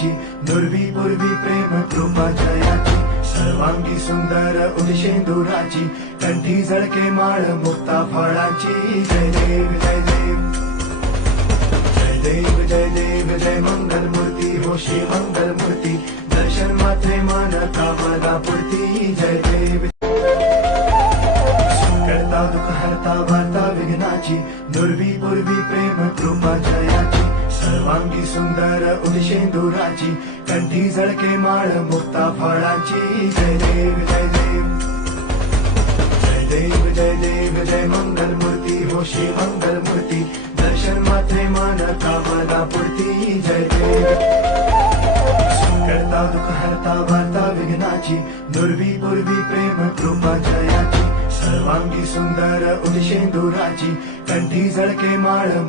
जयाची, दुर्वी पूर्वी प्रेम कृपा जयाची, सर्वांगी सुंदर उदिशेंदुराची, कंठी झळके माळ मुक्ता फळाची. जय देव जय देव जय देव जय देव जय मंगल मूर्ती हो श्री मंगल मूर्ती, दर्शन मात्रे मन कामना पूर्ती. जय देव करता दुःख हरता वार्ता विघ्नाची, दुर्वी पूर्वी प्रेम कृपा जयाची, सर्वांगी सुंदर उदिशेंदुराची, कंठी झळके माळ मुक्ता फळाची. जय देव जय देव जय देव जय देव जय मंगल मूर्ती हो श्री मंगल मूर्ती, दर्शन मात्रे मन कामना पूर्ती. जय देव करता दुःख हरता वार्ता विघ्नाची, दुर्वी पूर्वी प्रेम कृपा जयाची, सर्वांगी सुंदर उदिशेंदुराची, कंठी झळके माळ